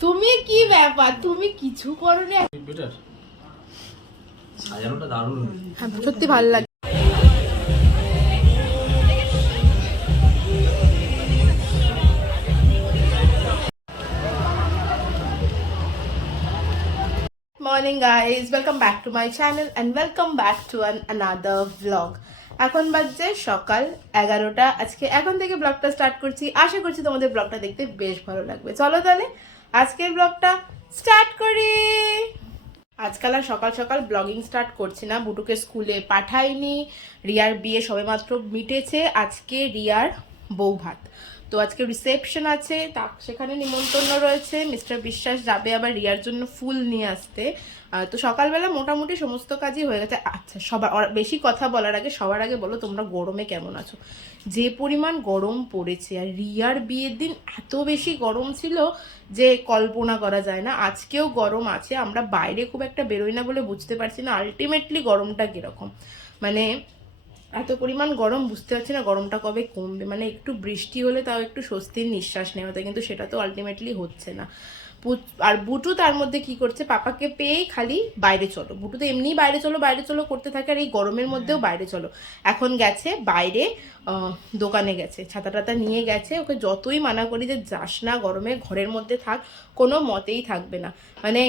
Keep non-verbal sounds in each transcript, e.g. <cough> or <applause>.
তুমি কি ব্যাপার? তুমি কিছু করো না বেটার সাজানোটা দারুণ হ্যাঁ, সত্যি ভালো লাগে। Morning guys welcome back to my channel and welcome back to an another vlog এখন বাজছে সকাল এগারোটা। আজকে এখন থেকে ব্লগটা স্টার্ট করছি। আশা করছি তোমাদের ব্লগটা দেখতে বেশ ভালো লাগবে। চলো তাহলে, আজকের ব্লগটা স্টার্ট করি। আজকাল আর সকাল সকাল ব্লগিং স্টার্ট করছি না। বুটুকে স্কুলে পাঠাইনি। রিয়ার বিয়ে সবেমাত্র মিটেছে। আজকে রিয়ার বউ ভাত তো আজকে রিসেপশন আছে, তা সেখানে নিমন্ত্রণ রয়েছে। মিস্টার বিশ্বাস যাবে আবার রিয়ার জন্য ফুল নিয়ে আসতে। তো সকালবেলা মোটামুটি সমস্ত কাজই হয়ে গেছে। আচ্ছা সবার বেশি কথা বলার আগে, সবার আগে বলো তোমরা গরমে কেমন আছো? যে পরিমাণ গরম পড়েছে, আর রিয়ার বিয়ের দিন এত বেশি গরম ছিল যে কল্পনা করা যায় না। আজকেও গরম আছে, আমরা বাইরে খুব একটা বেরোই না বলে বুঝতে পারছি না আলটিমেটলি গরমটা কীরকম। মানে এত পরিমাণ গরম বুঝতে পারছি না গরমটা কবে কমবে। মানে একটু বৃষ্টি হলে তাও একটু স্বস্তির নিঃশ্বাস নেওয়া যায় কিন্তু সেটা তো আলটিমেটলি হচ্ছে না। আর বুটু তার মধ্যে কি করছে পাপাকে পেয়েই খালি বাইরে চলো। বুটু তো এমনিই বাইরে চলো বাইরে চলো করতে থাকে আর এই গরমের মধ্যেও বাইরে চলো। এখন গেছে বাইরে দোকানে গেছে ছাতা টাতা নিয়ে গেছে। ওকে যতই মানা করি যে যাস না গরমে ঘরের মধ্যে থাক কোনো মতেই থাকবে না। মানে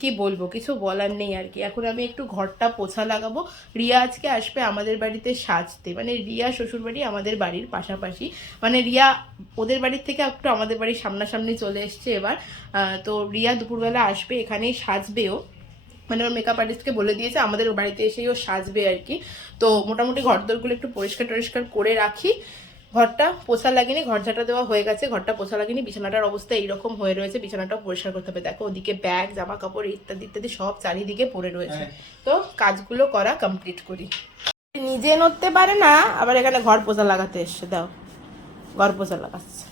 কি বলব, কিছু বলার নেই আর কি। এখন আমি একটু ঘরটা পোছা লাগাবো। রিয়া আজকে আসবে আমাদের বাড়িতে সাজতে। মানে রিয়া শ্বশুর বাড়ি আমাদের বাড়ির পাশাপাশি। মানে রিয়া ওদের বাড়ির থেকে একটু আমাদের বাড়ির সামনাসামনি চলে এসছে এবার। তো রিয়া দুপুরবেলা আসবে, এখানেই সাজবেও। মানে ওর মেকআপ আর্টিস্টকে বলে দিয়েছে, আমাদের বাড়িতে এসেই ও সাজবে আর কি। তো মোটামুটি ঘর দরগুলো একটু পরিষ্কার টরিষ্কার করে রাখি। ঘরটা পোছা লাগেনি ঘর ঝাঁটা দেওয়া হয়ে গেছে ঘরটা পোছা লাগেনি বিছানাটার অবস্থা এইরকম হয়ে রয়েছে বিছানাটাও পরিষ্কার করতে হবে। দেখো ওদিকে ব্যাগ জামা কাপড় ইত্যাদি ইত্যাদি সব চারিদিকে পড়ে রয়েছে। তো কাজগুলো করা কমপ্লিট করি। নিজে নড়তে পারে না আবার এখানে ঘর পোছা লাগাতে এসছে দাও। ঘর পোছা লাগাচ্ছে।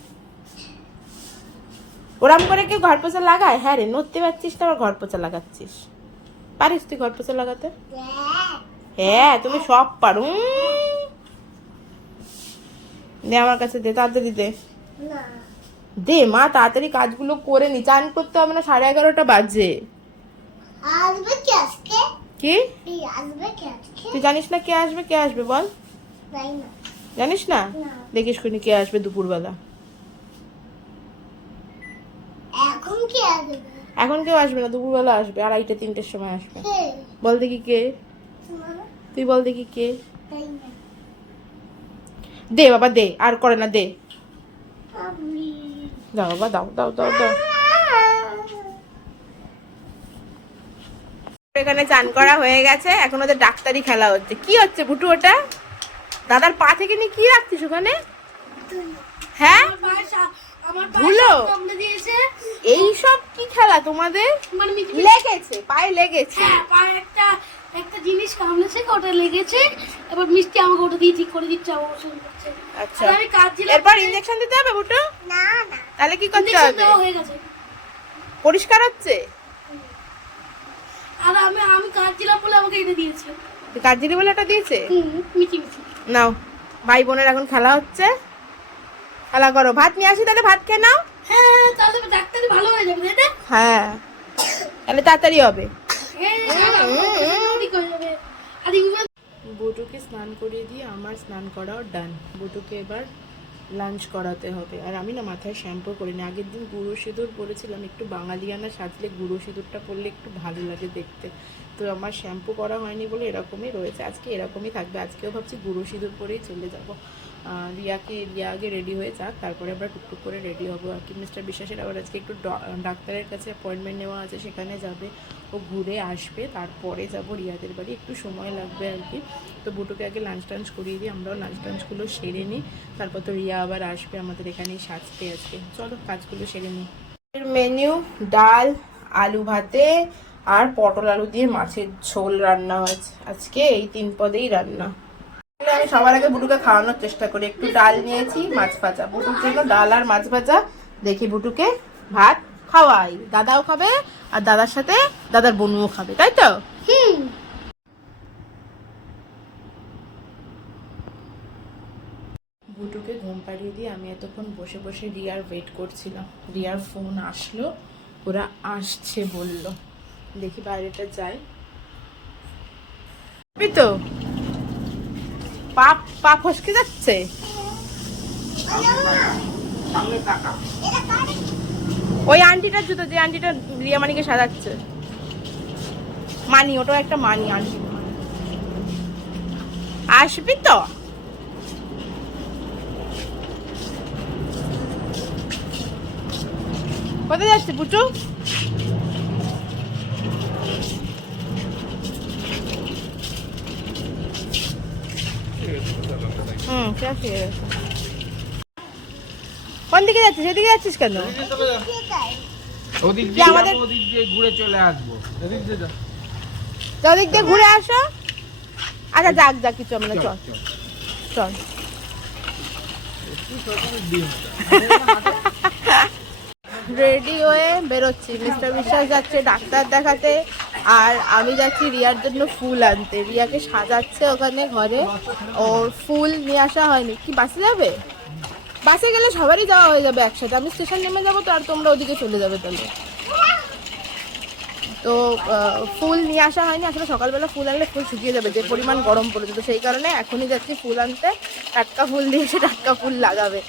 ওরাম করে কেউ ঘর পোছা লাগায়? হ্যাঁ রে নড়তে পারছিস না আবার ঘর পোছা লাগাচ্ছিস। পারিস তুই ঘর পোছা লাগাতে? হ্যাঁ তুমি সব পারো। উম। দে আমার কাছে দে তাড়াতাড়ি দে। দে মা তাড়াতাড়ি কাজগুলো করে নি চান করতে হবে না সাড়ে এগারোটা বাজে। কি আজকে? কি? আসবে কি আজকে? তুই জানিস না কে আসবে কে আসবে বল। জানিস না। দেখিস শুনি কে আসবে দুপুরবেলা। এখন কি আসবে? এখন কেউ আসবে না দুপুরবেলা আসবে আড়াইটে তিনটের সময় আসবে। বল দেখি কে। তুই বল দেখি কে। তাই না। দে বাবা দে আর করে না দে। দাও বাবা দাও দাও দাও দাও। এখানে চান করা হয়ে গেছে এখন ওদের ডাক্তারি খেলা হচ্ছে। কি হচ্ছে বুটু ওটা? দাদার পা থেকে নিয়ে কি রাখছিস ওখানে? হ্যাঁ? ধুলো? এই সব কি খেলা তোমাদের? মানে লেগেছে পায়ে লেগেছে। হ্যাঁ পায়ে একটা একটা জিনিস কামড়েছে ওটা লেগেছে এবার মিষ্টি আমাকে ওটা দিয়ে ঠিক করে দিচ্ছে আমার ওষুধ দিচ্ছে আচ্ছা। আমি কাজ দিলাম এরপর ইঞ্জেকশন দিতে হবে বুটু? না না। তাহলে কি করতে হবে? হয়ে গেছে। পরিষ্কার হচ্ছে? আর আমি আমি কাজ দিলাম বলে আমাকে এটা দিয়েছে। কাজিরি বলে এটা দিয়েছে? হুম মিষ্টি মিষ্টি। নাও ভাই বোনের এখন খেলা হচ্ছে। খেলা করো ভাত নিয়ে আসি তাহলে ভাত খেয়ে নাও। হ্যাঁ তাহলে ডাক্তারি ভালো হয়ে যাবে হ্যাঁ তাহলে তাড়াতাড়ি হবে। বুটুকে স্নান করিয়ে দিয়ে আমার স্নান করাও ডান। বুটুকে এবার লাঞ্চ করাতে হবে। আর আমি না মাথায় শ্যাম্পু করি করিনি। আগের দিন গুঁড়ো সিঁদুর পরেছিলাম, একটু বাঙালিয়ানা সাজলে গুঁড়ো সিঁদুরটা পরলে একটু ভালো লাগে দেখতে। তো আমার শ্যাম্পু করা হয়নি বলে এরকমই রয়েছে। আজকে এরকমই থাকবে। আজকেও ভাবছি গুঁড়ো সিঁদুর পরেই চলে যাব। রিয়াকে রিয়া আগে রেডি হয়ে যাক, তারপরে আমরা টুকটুক করে রেডি হব আর কি। মিস্টার বিশ্বাসের আবার আজকে একটু ডাক্তারের কাছে অ্যাপয়েন্টমেন্ট নেওয়া আছে, সেখানে যাবে। ও ঘুরে আসবে, তারপরে যাব রিয়াদের বাড়ি। একটু সময় লাগবে আর কি। তো বুটুকে আগে লাঞ্চ টাঞ্চ করিয়ে দিই, আমরাও লাঞ্চ টাঞ্চগুলো সেরে নিই। তারপর তো রিয়া আবার আসবে আমাদের এখানেই সাজতে আজকে। চলো, কাজগুলো সেরে নিই। মেনু ডাল, আলু ভাতে আর পটল আলু দিয়ে মাছের ঝোল রান্না হয়েছে আজকে এই তিন পদেই রান্না। আমি সবার আগে বুটুকে খাওয়ানোর চেষ্টা করি। একটু ডাল নিয়েছি মাছ ভাজা। বুটুর জন্য ডাল আর মাছ ভাজা। দেখি বুটুকে ভাত খাওয়াই। দাদাও খাবে আর দাদার সাথে দাদার বনুও খাবে তাই তো? বুটুকে ঘুম পাড়িয়ে দিয়ে আমি এতক্ষণ বসে বসে রিয়ার ওয়েট করছিলাম। রিয়ার ফোন আসলো ওরা আসছে বলল। দেখি বাইরেটা যাই তো। পা পা ফসকে যাচ্ছে? ওই আন্টিটার জুতো, যে আন্টিটা রিয়া মানিকে সাজাচ্ছে। মানি, ওটাও একটা মানি আন্টি। আসবি তো? কোথায় যাচ্ছে, পুচু? হুম কোন দিকে যাচ্ছিস? সেদিকে যাচ্ছিস কেন? ওদিক দিয়ে আমাদের- ওদিক দিয়ে ঘুরে চলে আসব। এদিক দিয়ে যা। তো ওদিক দিয়ে ঘুরে আসো। আচ্ছা যাক যাক কিছু আমরা চল চল, চল। চল। <laughs> রেডি হয়ে বেরোচ্ছি। মিস্টার বিশ্বাস যাচ্ছে ডাক্তার দেখাতে। আর আমি যাচ্ছি রিয়ার জন্য ফুল আনতে। রিয়াকে সাজাচ্ছে ওখানে ঘরে। ও ফুল নিয়ে আসা হয়নি। কি, বাসে যাবে? বাসে গেলে সবারই যাওয়া হয়ে যাবে একসাথে। আমি স্টেশন নেমে যাব তো আর তোমরা ওদিকে চলে যাবে তাহলে। তো ফুল নিয়ে আসা হয়নি। আসলে সকালবেলা ফুল আনলে ফুল শুকিয়ে যাবে। যে পরিমাণ গরম পড়েছে তো সেই কারণে এখনই যাচ্ছি ফুল আনতে। টাটকা ফুল দিয়ে এসে টাটকা ফুল লাগাবে।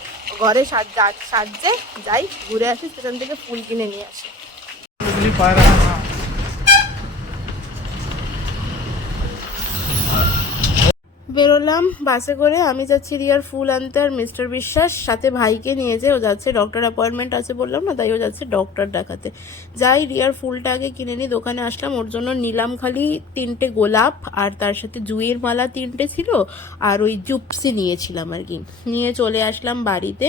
ঘরে সাজ সাজছে, যাই, ঘুরে আসি, স্টেশন থেকে ফুল কিনে নিয়ে আসি। বেরোলাম বাসে করে, আমি যাচ্ছি রিয়ার ফুল আনতে আর মিস্টার বিশ্বাস। সাথে ভাইকে নিয়েছে ও যাচ্ছে ডক্টর অ্যাপয়েন্টমেন্ট আছে বললাম না, তাই ও যাচ্ছে ডক্টর দেখাতে। যাই, রিয়ার ফুলটা আগে কিনে নিই দোকানে আসলাম। ওর জন্য নিলাম খালি তিনটে গোলাপ আর তার সাথে জুঁয়ের মালা তিনটে ছিল আর ওই জুপসি নিয়েছিলাম আর কি। নিয়ে চলে আসলাম বাড়িতে।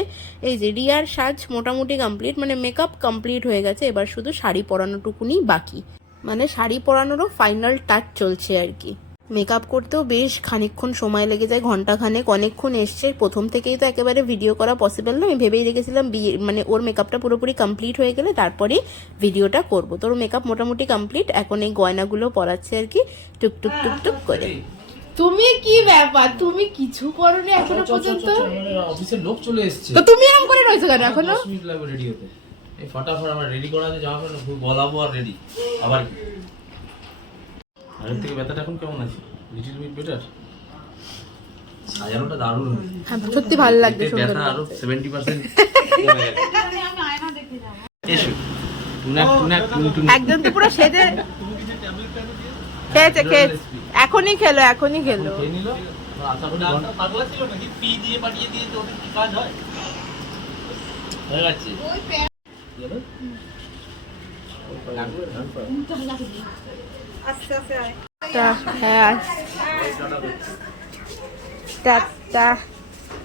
এই যে রিয়ার সাজ মোটামুটি কমপ্লিট মানে মেকআপ কমপ্লিট হয়ে গেছে। এবার শুধু শাড়ি পরানোটুকুনি বাকি। মানে শাড়ি পরানোরও ফাইনাল টাচ চলছে আর কি। মেকআপ করতেও বেশ খানিকক্ষণ সময় লেগে যায় ঘণ্টা খানেক অনেকক্ষণ এসছে। প্রথম থেকেই তো একেবারে ভিডিও করা পসিবল না। আমি ভেবেই রেখেছিলাম বিয়ে মানে ওর মেকআপটা পুরোপুরি কমপ্লিট হয়ে গেলে তারপরে ভিডিওটা করব। তোর মেকআপ মোটামুটি কমপ্লিট এখন এই গয়নাগুলো পরাচ্ছে আর কি টুক টুক টুক টুক করে। তুমি কি ব্যাপার? তুমি কিছু করনি এখনও পর্যন্ত? আমাদের অফিসের লোক চলে এসেছে। তো তুমি এরকম করে রয়েছো কেন এখনও? মিনিট লাগবে রেডি হতে। এই ফটাফট আমার রেডি করা আছে পুরো গলাবো আর রেডি আবার কি? আগের থেকে ব্যথাটা এখন কেমন আছে? লিটিল বিট বেটার সাজানোটা দারুণ হ্যাঁ সত্যি ভালো লাগছে সুন্দর ব্যথা আরও লাগছে। সেভেন্টি পার্সেন্ট এসো। টুনা টুনা টুনি টুনি একজন তো পুরো সেজে খেয়েছে খেয়েছে। এখনই খেলো এখনই খেলো। খেয়ে নিল? আশা করি ঘণ্টা পাগলা ছিল নাকি? পি দিয়ে পাঠিয়ে দিয়ে তো কি কাজ হয়? হয়ে গেছে। কি হবে? হ্যাঁ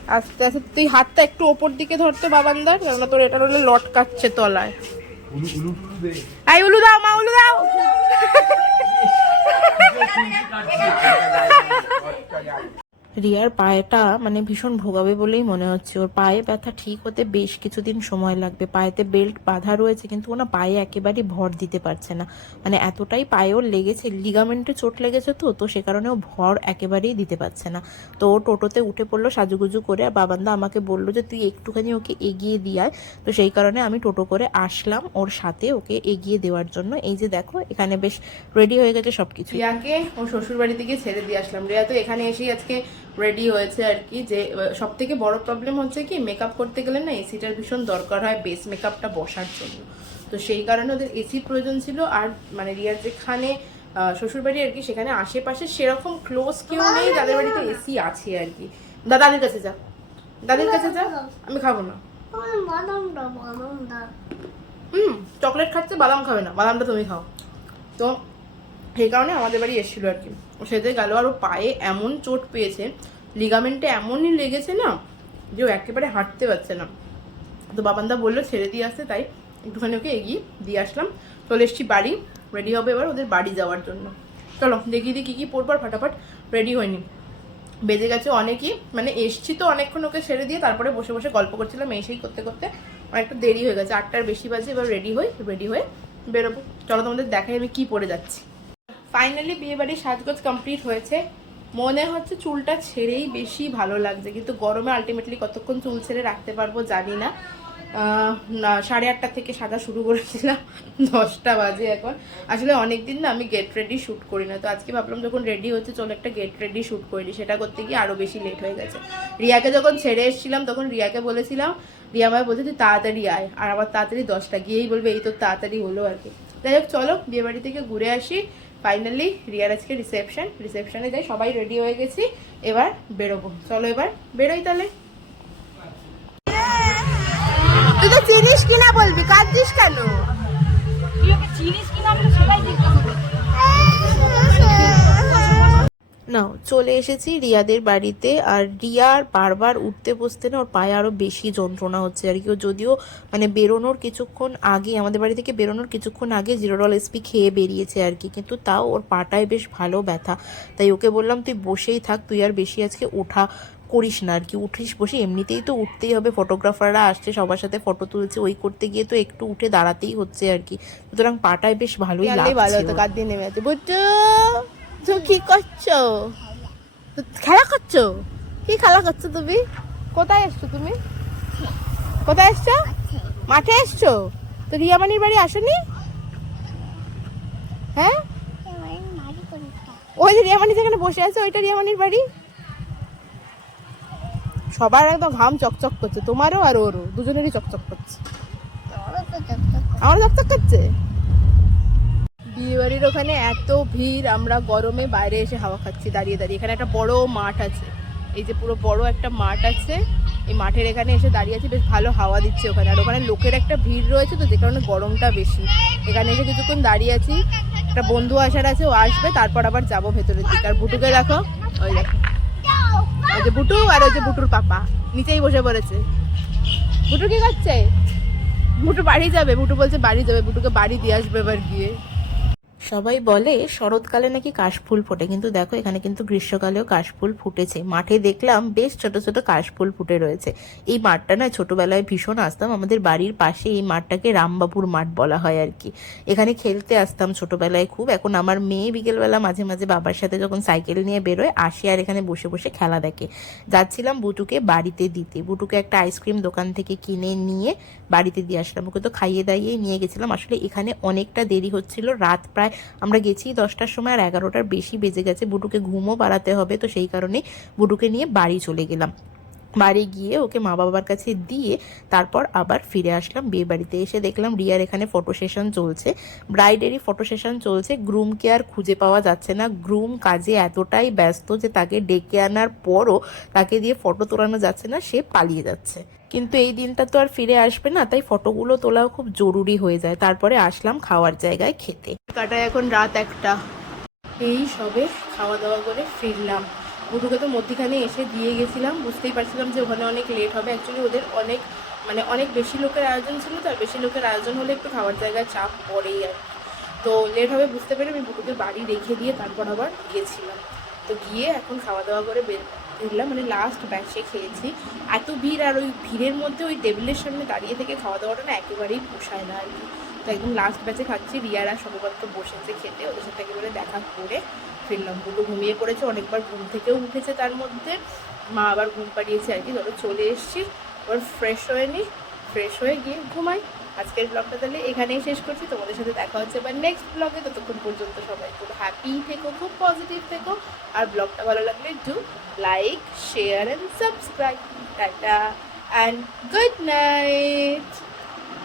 আস্তে আস্তে তুই হাতটা একটু ওপর দিকে ধরতো বাবান্দার কেননা তোর এটা হলে লটকাচ্ছে তলায় আই উলু দাও মা উলু দাও রিয়ার পায়েটা মানে ভীষণ ভোগাবে বলেই মনে হচ্ছে। ওর পায়ে ব্যথা ঠিক হতে বেশ কিছুদিন সময় লাগবে। পায়েতে বেল্ট বাঁধা রয়েছে, কিন্তু ও না পায়ে একেবারেই ভর দিতে পারছে না। মানে এতটাই পায়ে ওর লেগেছে লিগামেন্টে চোট লেগেছে তো তো সে কারণে ও ভর একেবারেই দিতে পারছে না। তো ও টোটোতে উঠে পড়ল সাজুগুজু করে, আর বাবান্দা আমাকে বলল যে, তুই একটুখানি ওকে এগিয়ে দিয়ায় তো সেই কারণে আমি টোটো করে আসলাম ওর সাথে ওকে এগিয়ে দেওয়ার জন্য। এই যে দেখো, এখানে বেশ রেডি হয়ে গেছে সবকিছু। রিয়াকে ও শ্বশুর বাড়ি থেকে ছেড়ে দিয়ে আসলাম। রিয়া তো এখানে এসেই আজকে রেডি হয়েছে আর কি যে সব থেকে বড় প্রবলেম হচ্ছে কি মেকআপ করতে গেলে না এসিটার ভীষণ দরকার হয় বেস মেকআপটা বসার জন্য। তো সেই কারণে ওদের এসি প্রয়োজন ছিল আর মানে রিয়ার যেখানে শ্বশুরবাড়ি আর কি সেখানে আশেপাশে সেরকম ক্লোজ কেউ নেই যাদের বাড়িতে এসি আছে আর কি। দা দাদির কাছে যা। দাদির কাছে যা। আমি খাব না। হুম চকলেট খাচ্ছে বাদাম খাবে না। বাদামটা তুমি খাও। তো সেই কারণে আমাদের বাড়ি এসেছিল আর কি। সেতে গেল আর ও পায়ে এমন চোট পেয়েছে লিগামেন্টে এমনই লেগেছে না যে ও একেবারে হাঁটতে পারছে না। তো বাবান্দা বলল, ছেড়ে দিয়ে আসতে। তাই একটুখানি ওকে এগিয়ে দিয়ে আসলাম। চলে এসছি বাড়ি রেডি হবে এবার ওদের বাড়ি যাওয়ার জন্য। চলো, দেখি দিই কী কী পরবার ফাটাফাট রেডি হয়নি বেজে গেছে অনেকই মানে এসছি তো অনেকক্ষণ ওকে ছেড়ে দিয়ে, তারপরে বসে বসে গল্প করছিলাম, এসেই করতে করতে অনেকটা দেরি হয়ে গেছে। আটটার বেশি বাজে, এবার রেডি হই রেডি হয়ে বেরোবো। চলো তোমাদের দেখাই আমি কী পরে যাচ্ছি। ফাইনালি বিয়ে বাড়ির সাজগোজ কমপ্লিট হয়েছে। মনে হচ্ছে চুলটা ছেড়েই বেশি ভালো লাগছে, কিন্তু গরমে আলটিমেটলি কতক্ষণ চুল ছেড়ে রাখতে পারব জানি না। সাড়ে আটটা থেকে সাদা শুরু করেছিলাম, <laughs> দশটা বাজে এখন। আসলে অনেক দিন না আমি গেট রেডি শ্যুট করি না, তো আজকে ভাবলাম যখন রেডি হচ্ছে চলো একটা গেট রেডি শ্যুট করি সেটা করতে গিয়ে আরও বেশি লেট হয়ে গেছে। রিয়াকে যখন ছেড়ে এসেছিলাম, তখন রিয়াকে বলেছিলাম, রিয়া আমায় বলছে তুই তাড়াতাড়ি আয়, আর আবার তাড়াতাড়ি দশটা গিয়েই বলবে, এই তো তাড়াতাড়ি হলো আর কি। যাই হোক, চলো বিয়েবাড়ি থেকে ঘুরে আসি। ফাইনালি রিয়ার আজকে রিসেপশন রিসেপশনে যাই সবাই রেডি হয়ে গেছি এবার বেরোবো। চলো এবার বেরোই তাহলে। তুই তো চিনিস কিনা বলবি? কাঁদছিস কেন? তুই ওকে চিনিস কিনা? সবাই জিজ্ঞাসা করি না চলে এসেছি রিয়াদের বাড়িতে। আর রিয়ার বারবার উঠতে বসতে না ওর পায়ে আরও বেশি যন্ত্রণা হচ্ছে আর কি। ও যদিও মানে বেরোনোর কিছুক্ষণ আগে আমাদের বাড়ি থেকে বেরোনোর কিছুক্ষণ আগে জিরোডল এসপি খেয়ে বেরিয়েছে আর কি। কিন্তু তাও ওর পাটায় বেশ ভালো ব্যথা। তাই ওকে বললাম তুই বসেই থাক তুই আর বেশি আজকে ওঠা করিস না আর কি। উঠিস বসে এমনিতেই তো উঠতেই হবে। ফটোগ্রাফাররা আসছে সবার সাথে ফটো তুলছে। ওই করতে গিয়ে তো একটু উঠে দাঁড়াতেই হচ্ছে আর কি। সুতরাং পাটায় বেশ ভালোই লাগছে ভালো হতো কাঁদ দিয়ে নেমে আছে। বুঝছ তো কি করছ? খেলা করছ? কি খেলা করছ তুমি? কোথায় এসছো তুমি? কোথায় এসছো? মাঠে এসছো? তো রিয়ামানির বাড়ি আসোনি? হ্যাঁ? ওই যে রিয়ামানি যেখানে বসে আছে ওইটা রিয়ামানির বাড়ি? সবার একদম ঘাম চকচক করছে তোমারও আর ওরও দুজনেরই চকচক করছে। আমার চকচক করছে? বিয়ে বাড়ির ওখানে এত ভিড়, আমরা গরমে বাইরে এসে হাওয়া খাচ্ছি, দাঁড়িয়ে দাঁড়িয়ে। এখানে একটা বড় মাঠ আছে। এই যে পুরো বড় একটা মাঠ আছে। এই মাঠের এখানে এসে দাঁড়িয়ে আছি, বেশ ভালো হাওয়া দিচ্ছে ওখানে। আর ওখানে লোকের একটা ভিড় রয়েছে তো, যে কারণে গরমটা বেশি। এখানে এসে কিছুক্ষণ দাঁড়িয়ে আছি। একটা বন্ধু আসার আছে, ও আসবে, তারপর আবার যাব ভেতরের দিকে। আর বুটুকে দেখো, ওই দেখো। ওই যে বুটু আর ওই যে বুটুর পাপা, নিচেই বসে পড়েছে। বুটু কি খাচ্ছে বুটু বাড়ি যাবে, বুটু বলছে বাড়ি যাবে, বুটুকে বাড়ি দিয়ে আসবে এবার গিয়ে। সবাই বলে শরৎকালে নাকি কাশফুল ফোটে, কিন্তু দেখো এখানে কিন্তু গ্রীষ্মকালেও কাশফুল ফুটেছে। মাঠে দেখলাম বেশ ছোট ছোট কাশফুল ফুটে রয়েছে। এই মাঠটা না ছোটবেলায় ভীষণ আসতাম। আমাদের বাড়ির পাশে এই মাঠটাকে রামবাবুর মাঠ বলা হয় আর কি। এখানে খেলতে আসতাম ছোটবেলায় খুব। এখন আমার মেয়ে বিকেলবেলা মাঝে মাঝে বাবার সাথে যখন সাইকেল নিয়ে বেরোয়, আসে আর এখানে বসে বসে খেলা দেখে। যাচ্ছিলাম বুটুকে বাড়িতে দিতে। বুটুকে একটা আইসক্রিম দোকান থেকে কিনে নিয়ে বাড়িতে দিয়ে আসলাম। ওকে তো খাইয়ে দাইয়ে নিয়ে গেছিলাম। আসলে এখানে অনেকটা দেরি হচ্ছিল। রাত প্রায় আমরা গেছি দশটার সময় আর এগারোটার বেশি বেজে গেছে, বুটুকে ঘুমও বাড়াতে হবে, তো সেই কারণে বুটুকে নিয়ে বাড়ি চলে গেলাম। বাড়ি গিয়ে ওকে মা বাবার কাছে দিয়ে তারপর আবার ফিরে আসলাম বিয়ে বাড়িতে। এসে দেখলাম রিয়ার এখানে ফটো সেশন চলছে। ব্রাইডেরই ফটো সেশন চলছে। গ্রুমকে আর খুঁজে পাওয়া যাচ্ছে না। গ্রুম কাজে এতটাই ব্যস্ত যে তাকে ডেকে আনার পরও তাকে দিয়ে ফটো তোলানো যাচ্ছে না, সে পালিয়ে যাচ্ছে। কিন্তু এই দিনটা তো আর ফিরে আসবে না, তাই ফটোগুলো তোলাও খুব জরুরি হয়ে যায়। তারপরে আসলাম খাওয়ার জায়গায় খেতে। কাটায় এখন রাত একটা। এই সবে খাওয়া দাওয়া করে ফিরলাম। বুটুকে তো মধ্যিখানে এসে দিয়ে গেছিলাম, বুঝতেই পারছিলাম যে ওখানে অনেক লেট হবে। অ্যাকচুয়ালি ওদের অনেক মানে অনেক বেশি লোকের আয়োজন ছিল তো, আর বেশি লোকের আয়োজন হলে একটু খাওয়ার জায়গায় চাপ পড়েই আর। তো লেট হবে বুঝতে পেরে আমি বুটুকে বাড়ি রেখে দিয়ে তারপর আবার গেছিলাম। তো গিয়ে এখন খাওয়া দাওয়া করে বের ফিরলাম মানে লাস্ট ব্যাচে খেয়েছি। এত ভিড় আর ওই ভিড়ের মধ্যে ওই টেবিলের সামনে দাঁড়িয়ে থেকে খাওয়া দাওয়াটা না একেবারেই পোষায় না আর কি। তো একদম লাস্ট ব্যাচে খাচ্ছি। রিয়ারা সবেমাত্র বসেছে খেতে, ওদের সাথে একেবারে দেখা করে ফিরলাম। দুটো ঘুমিয়ে পড়েছে, অনেকবার ঘুম থেকেও উঠেছে তার মধ্যে। মা আবার ঘুম পাড়িয়েছে আর কি। ধরো চলে এসেছি, এবার ফ্রেশ হয়ে নিই ফ্রেশ হয়ে গিয়ে ঘুমাই। আজকের ব্লগটা তাহলে এখানেই শেষ করছি। তোমাদের সাথে দেখা হচ্ছে এবার নেক্সট ব্লগে ততক্ষণ পর্যন্ত সবাই খুব হ্যাপি থেকো, খুব পজিটিভ থেকো। আর ব্লগটা ভালো লাগলে do like share and subscribe tata and good night